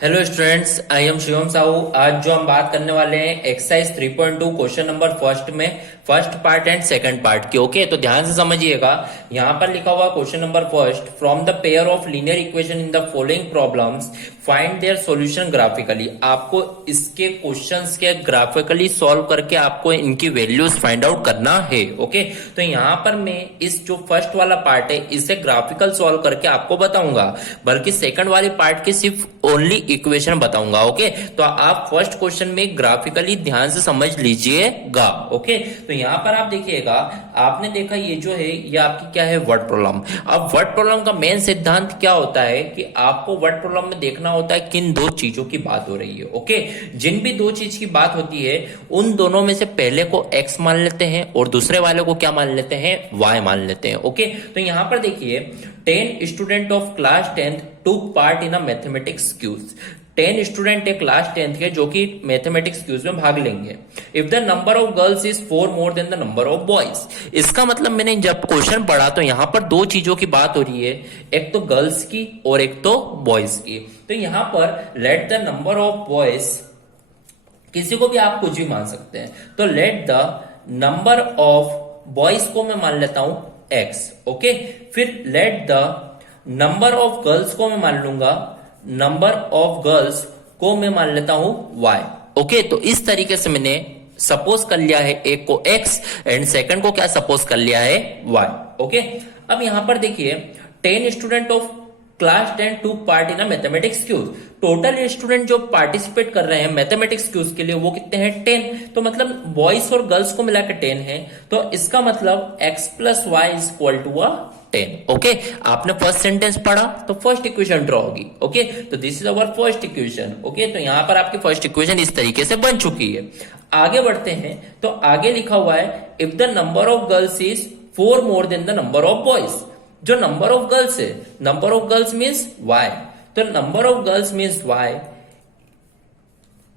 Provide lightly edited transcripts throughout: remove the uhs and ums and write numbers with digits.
Hello students, I am Shivam Sahu. आज जो हम बात करने वाले हैं एक्सरसाइज 3.2 क्वेश्चन नंबर फर्स्ट में first part and second part की। ओके, तो ध्यान से समझिएगा। यहाँ पर लिखा हुआ question number first, from the pair of linear equation in the following problems find their solution graphically. आपको इसके क्वेश्चंस के ग्राफिकली सॉल्व करके आपको इनकी वैल्यूज फाइंड आउट करना है। ओके, तो यहाँ पर मैं इस जो फर्स्ट वाला पार्ट है इसे ग्राफिकल सॉल्व करके आपको बताऊंगा, बल्कि सेकंड वाली पार्ट की सिर्फ ओनली इक्वेशन बताऊंगा। ओके, तो आप फर्स्ट क्वेश्चन में ग्राफिकली ध्यान से समझ लीजिएगा। ओके, तो यहाँ पर आप देखिएगा, आपने देखा ये जो है ये आपकी क्या है, वर्ड प्रॉब्लम। अब वर्ड प्रॉब्लम का मेन सिद्धांत क्या होता है कि आपको वर्ड प्रॉब्लम में देखना होता है किन दो चीजों की बात हो रही है। ओके, जिन भी दो चीज की बात होती है उन दोनों में से पहले को x मान लेते हैं और दूसरे वाले को क्या मान लेते हैं, y मान लेते हैं। ओके, तो यहां पर देखिए 10 student of class 10th took part in a mathematics quiz. 10 student है क्लास 10th के जो कि मैथमेटिक्स क्यूज में भाग लेंगे। If the number of girls is 4 more than the number of boys. इसका मतलब मैंने जब क्वेश्चन पढ़ा तो यहां पर दो चीजों की बात हो रही है, एक तो गर्ल्स की और एक तो बॉयज की। तो यहां पर let the number of boys, किसी को भी आप कुछ भी मान सकते हैं, तो let the number of boys को मैं मान लेता हूं x। ओके, फिर let the number of girls को मैं मान लूंगा, नंबर ऑफ गर्ल्स को मैं मान लेता हूं y। ओके, तो इस तरीके से मैंने सपोज कर लिया है एक को x एंड सेकंड को क्या सपोज कर लिया है, y। ओके, अब यहां पर देखिए 10 student of class 10 took part in mathematics quiz. Total student जो पार्टिसिपेट कर रहे हैं मैथमेटिक्स क्यूज के लिए वो कितने हैं, 10। तो मतलब बॉयज और गर्ल्स को मिलाकर 10 है। तो इसका मतलब x plus Y is equal to 10। Okay, आपने फर्स्ट सेंटेंस पढ़ा तो फर्स्ट इक्वेशन ड्रॉ होगी। ओके, तो this is our first equation. Okay, तो यहां पर आपकी फर्स्ट इक्वेशन इस तरीके से बन चुकी है। आगे बढ़ते हैं, तो आगे लिखा हुआ है if the number of girls is 4 more than the number of boys. जो नंबर ऑफ गर्ल्स है, number of girls means y, तो number of girls means y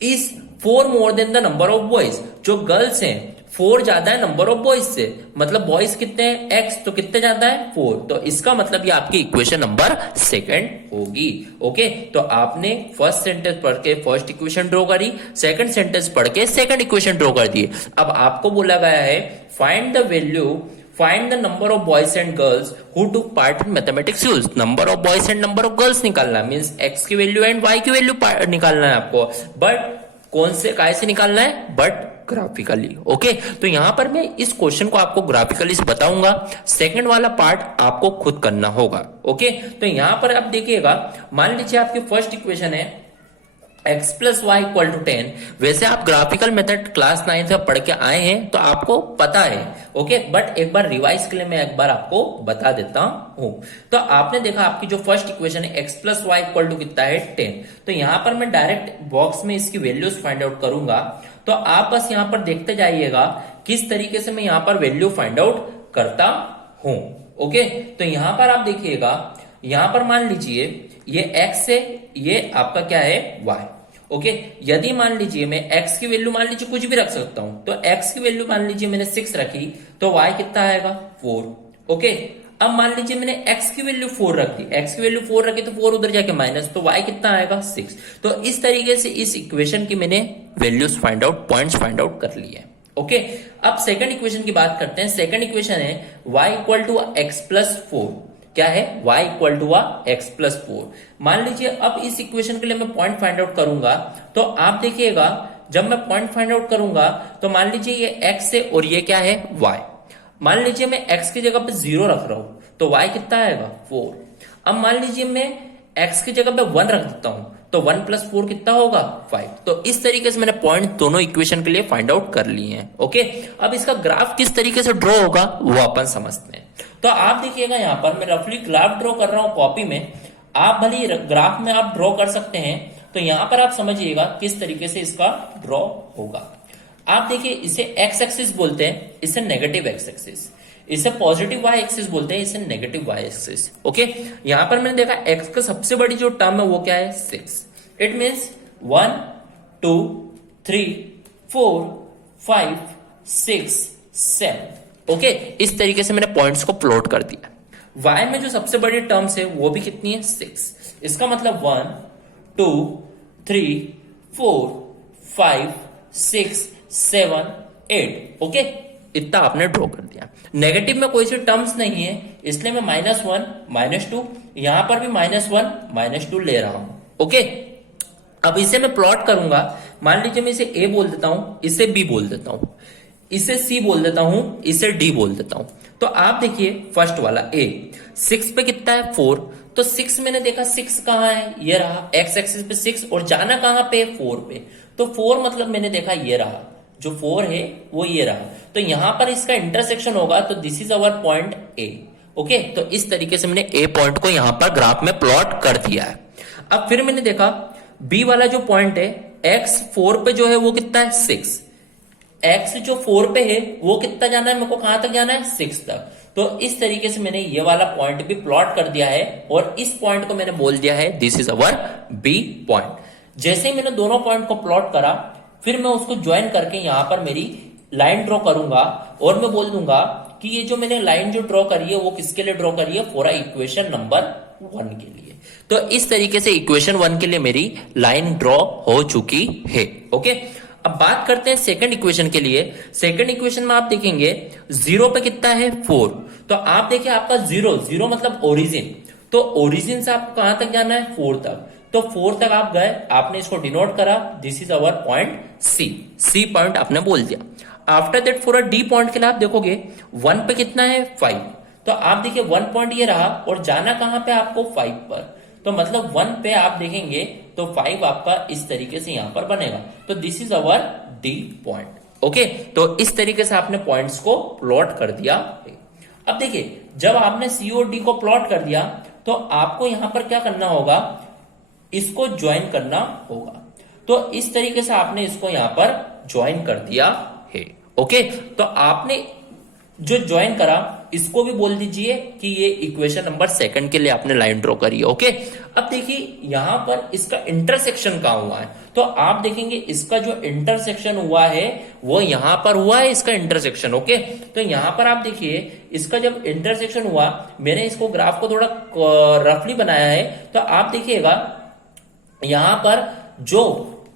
is 4 more than the number of boys. जो girls हैं 4 ज्यादा है number of boys से, मतलब boys कितने हैं, x, तो कितने ज्यादा है 4। तो इसका मतलब ये आपकी इक्वेशन नंबर सेकंड होगी। ओके, तो आपने फर्स्ट सेंटेंस पढ़ के फर्स्ट इक्वेशन ड्रॉ करी, सेकंड सेंटेंस पढ़ के सेकंड इक्वेशन ड्रॉ कर दी। अब आपको बोला गया है find the value, find the number of boys and girls who took part in mathematics quiz. Number of boys and number of girls निकालना मींस x की वैल्यू एंड y की value निकालना है आपको, बट कौन से काय से निकालना है, बट ग्राफिकली। ओके, तो यहां पर मैं इस क्वेश्चन को आपको ग्राफिकली से बताऊंगा, सेकंड वाला पार्ट आपको खुद करना होगा। ओके, तो यहां पर आप देखिएगा, मान लीजिए आपकी फर्स्ट इक्वेशन है x plus Y equal to 10। वैसे आप ग्राफिकल मेथड क्लास 9 से पढ़ के आए हैं तो आपको पता है। ओके, बट एक बार रिवाइज के लिए मैं एक बार आपको बता देता हूं। तो आपने देखा आपकी जो फर्स्ट इक्वेशन है x plus Y equal to कितना है, 10। तो यहां पर मैं डायरेक्ट बॉक्स में इसकी वैल्यूज फाइंड आउट करूंगा, तो आप बस यहां पर देखते जाइएगा किस तरीके से मैं यहां पर वैल्यू फाइंड आउट करता हूं। ओके, तो यहां पर आप देखिएगा, यहां पर मान लीजिए ये x है, ये आपका क्या है, y। ओके, यदि मान लीजिए मैं x की वैल्यू मान लीजिए कुछ भी रख सकता हूं, तो x की वैल्यू मान लीजिए मैंने 6 रखी, तो y कितना आएगा, 4। ओके, अब मान लीजिए मैंने x की वैल्यू 4 रखी, x की वैल्यू 4 रखी तो 4 उधर जाके माइनस, तो y कितना आएगा, 6। तो इस तरीके से इस इक्वेशन की मैंने values find out, points find out कर लिए। ओके, अब सेकंड इक्वेशन की बात करते हैं। सेकंड इक्वेशन है y equal to x plus 4। क्या है, y equal to x plus 4। मान लीजिए अब इस इक्वेशन के लिए मैं पॉइंट फाइंड आउट करूंगा, तो आप देखिएगा जब मैं पॉइंट फाइंड आउट करूंगा तो मान लीजिए ये x है और ये क्या है, y। मान लीजिए मैं x की जगह पे 0 रख रहा हूं, तो y कितना आएगा, 4। अब मान लीजिए मैं x की जगह पे 1 रख देता हूं, तो 1 प्लस 4 कितना होगा, 5। तो इस तरीके से मैंने पॉइंट दोनों इक्वेशन के लिए फाइंड आउट कर लिए हैं। ओके, अब इसका ग्राफ किस तरीके से ड्रॉ होगा वो अपन समझते हैं। तो आप देखिएगा यहां पर मैं रफली ग्राफ ड्रॉ कर रहा हूं कॉपी में, आप भले ग्राफ में आप ड्रॉ कर सकते हैं। तो यहां पर आप समझिएगा किस तरीके से इसका ड्रॉ होगा। आप देखिए इसे एक्स एक्सिस बोलते हैं, इसे नेगेटिव एक्स एक्सिस, इसे पॉजिटिव वाई एक्सिस बोलते हैं, इसे नेगेटिव वाई एक्सिस। ओके, यहां पर मैंने देखा एक्स का सबसे बड़ी जो टर्म है वो क्या है, 6। It means 1 2 3 4 5 6 7। ओके, इस तरीके से मैंने पॉइंट्स को प्लॉट कर दिया। y में जो सबसे बड़ी टर्म्स है वो भी कितनी है, 6। इसका मतलब 1 2 3 4 5 6 7 8। ओके, इतना आपने ड्रॉ कर दिया। नेगेटिव में कोई सी टर्म्स नहीं है, इसलिए मैं -1 -2, यहां पर भी -1 -2 ले रहा हूं। ओके, अब इसे मैं प्लॉट करूंगा। मान लीजिए मैं इसे ए बोल देता हूं, इसे बी बोल देता हूं, इसे सी बोल देता हूं, इसे डी बोल देता हूं। तो आप देखिए फर्स्ट वाला ए, 6 पे कितना है 4, तो 6 मैंने देखा 6 कहां है, ये रहा एक्स एक्सिस पे 6, और जाना कहां पे 4 पे, तो 4 मतलब मैंने देखा ये रहा, जो 4 है वो ये रहा, तो यहां पर इसका इंटरसेक्शन होगा, तो this is our point A. Okay, तो इस तरीके से मैंने ए पॉइंट को यहां पर ग्राफ में प्लॉट कर दिया है। अब फिर मैंने देखा बी वाला जो पॉइंट है, एक्स 4 पे जो है वो कितना है 6, एक्स जो 4 पे है वो कितना जाना है, मेरे को कहां तक जाना है 6 तक। तो इस तरीके से मैंने ये वाला पॉइंट भी प्लॉट कर दिया है, और इस पॉइंट को मैंने बोल दिया है this is our B point. जैसे ही मैंने दोनों पॉइंट को प्लॉट करा, फिर मैं उसको ज्वाइन करके यहां पर मेरी लाइन ड्रॉ करूंगा, और मैं बोल दूंगा कि ये जो मैंने लाइन जो ड्रॉ करी है वो किसके लिए ड्रॉ करी है, फॉर इक्वेशन नंबर 1 के लिए। तो इस तरीके से इक्वेशन 1 के लिए मेरी लाइन ड्रॉ हो चुकी है। ओके, अब बात करते हैं सेकंड इक्वेशन के लिए। सेकंड इक्वेशन में आप देखेंगे 0 पे कितना है 4, तो आप देखिए आपका 0 मतलब ओरिजिन, तो ओरिजिन से आपको कहां तक जाना है 4 तक, तो 4 तक आप गए, आपने इसको डिनोट करा, this is our point C point आपने बोल दिया। After that for a D point के लिए आप देखोगे 1 पे कितना है 5, तो आप देखिए 1 पॉइंट ये रहा, और जाना कहां पे आपको 5 पर, तो मतलब 1 पे आप देखेंगे तो 5 आपका इस तरीके से यहां पर बनेगा, तो this is our D point. Okay, तो इस तरीके से आपने पॉइंट्स को प्लॉट कर दिया। अब देखिए जब आपने सी और डी को प्लॉट कर दिया, तो आपको यहां पर क्या करना होगा, इसको ज्वाइन करना होगा। तो इस तरीके से आपने इसको यहां पर ज्वाइन कर दिया है। ओके, तो आपने जो ज्वाइन करा इसको भी बोल दीजिए कि ये इक्वेशन नंबर 2 के लिए आपने लाइन ड्रॉ करी है। ओके, अब देखिए यहां पर इसका इंटरसेक्शन कहां हुआ है, तो आप देखेंगे इसका जो इंटरसेक्शन हुआ है वो यहां पर हुआ है, इसका इंटरसेक्शन। ओके, तो यहां पर आप देखिए इसका जब इंटरसेक्शन हुआ, मैंने इसको ग्राफ को थोड़ा रफली बनाया है, तो आप देखिएगा यहां पर जो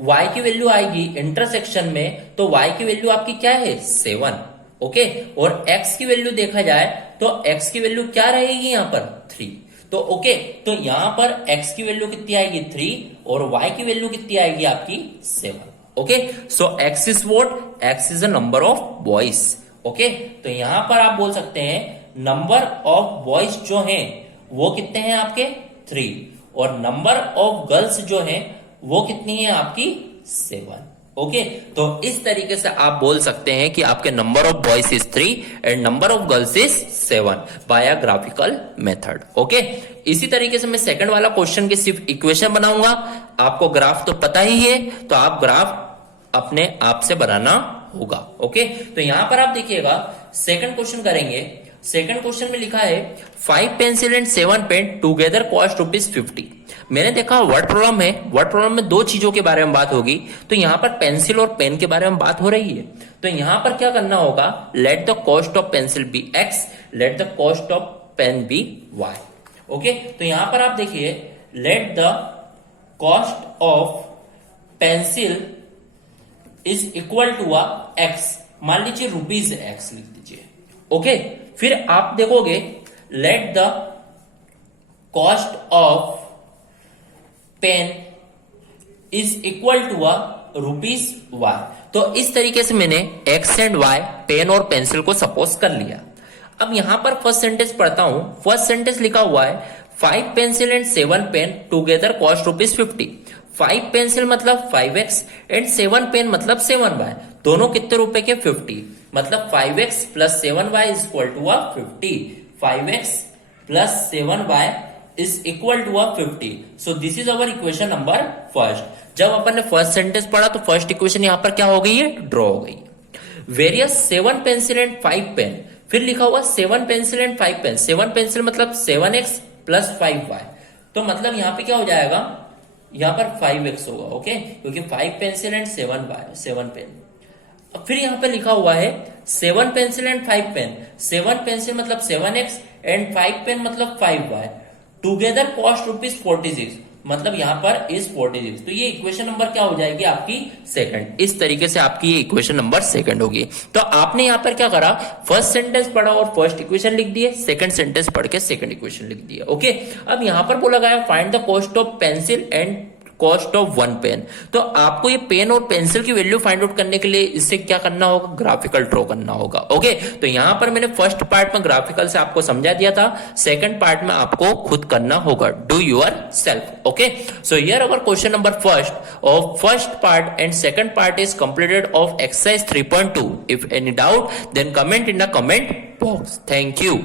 y की वैल्यू आएगी इंटरसेक्शन में, तो y की वैल्यू आपकी क्या है 7। ओके, और x की वैल्यू देखा जाए तो x की वैल्यू क्या रहेगी यहां पर 3। तो ओके, तो यहां पर x की वैल्यू कितनी आएगी 3, और y की वैल्यू कितनी आएगी आपकी 7। Okay, so x is what, x is a number of boys. Okay, तो यहां पर आप बोल सकते हैं नंबर ऑफ बॉयज जो हैं वो कितने हैं आपके 3, और नंबर ऑफ गर्ल्स जो हैं वो कितनी है आपकी 7। ओके, तो इस तरीके से आप बोल सकते हैं कि आपके number of boys is 3 and number of girls is 7 by a graphical method. Okay, इसी तरीके से मैं सेकंड वाला क्वेश्चन की सिर्फ इक्वेशन बनाऊंगा। आपको ग्राफ तो पता ही है, तो आप ग्राफ अपने आप से बनाना होगा। ओके, तो यहां पर आप देखिएगा सेकंड क्वेश्चन करेंगे। सेकंड क्वेश्चन में लिखा है 5 pencil and 7 pen together cost ₹50। मैंने देखा वर्ड प्रॉब्लम है, वर्ड प्रॉब्लम में 2 चीजों के बारे में बात होगी, तो यहां पर पेंसिल और पेन के बारे में बात हो रही है। तो यहां पर क्या करना होगा, let the cost of pencil be x, let the cost of pen be y। Okay, तो यहां पर आप देखिए let the cost of pencil is equal to x, मान लीजिए ₹x लिख दीजिए। ओके, फिर आप देखोगे let the cost of pen is equal to ₹y। तो इस तरीके से मैंने x एंड y पेन और पेंसिल को सपोज कर लिया। अब यहां पर फर्स्ट सेंटेंस पढ़ता हूं। फर्स्ट सेंटेंस लिखा हुआ है 5 pencil and 7 pen together cost ₹50। 5 pencil मतलब 5x एंड 7 पेन मतलब 7y, दोनों कितने रुपए के 50, मतलब 5x plus 7y is equal to 50। 5x plus 7y is equal to 50। So this is our equation number first. जब अपन ने फर्स्ट सेंटेंस पढ़ा तो फर्स्ट इक्वेशन यहां पर क्या हो गई है, ड्रॉ हो गई। वेरियस 7 पेंसिल एंड 5 पेन, फिर लिखा हुआ 7 पेंसिल एंड 5 पेन। 7 पेंसिल मतलब 7x प्लस 5y, तो मतलब यहां पे क्या हो जाएगा, यहां पर 5x होगा। ओके, क्योंकि 5 पेंसिल एंड 7 पेन। फिर यहां पे लिखा हुआ है 7 पेंसिल एंड 5 पेन। 7 पेंसिल मतलब 7x एंड 5 पेन मतलब 5y, टुगेदर कॉस्ट ₹46। मतलब यहाँ पर इज 46, तो ये इक्वेशन नंबर क्या हो जाएगी आपकी सेकंड। इस तरीके से आपकी ये इक्वेशन नंबर सेकंड होगी। तो आपने यहाँ पर क्या करा, फर्स्ट सेंटेंस पढ़ा और फर्स्ट इक्वेशन लिख दिए, सेकंड सेंटेंस पढ़ के सेकंड इक्वेशन लिख दिया। ओके, अब यहाँ पर बोला गया find the cost of pencil and cost of one pen. तो आपको ये पेन और पेंसिल की वैल्यू फाइंड आउट करने के लिए इससे क्या करना होगा, ग्राफिकल ड्रॉ करना होगा। ओके, तो यहां पर मैंने फर्स्ट पार्ट में ग्राफिकल से आपको समझा दिया था, सेकंड पार्ट में आपको खुद करना होगा, do yourself. Okay, so here our question number first of first part and second part is completed of exercise 3.2। If any doubt then comment in the comment box. Thank you.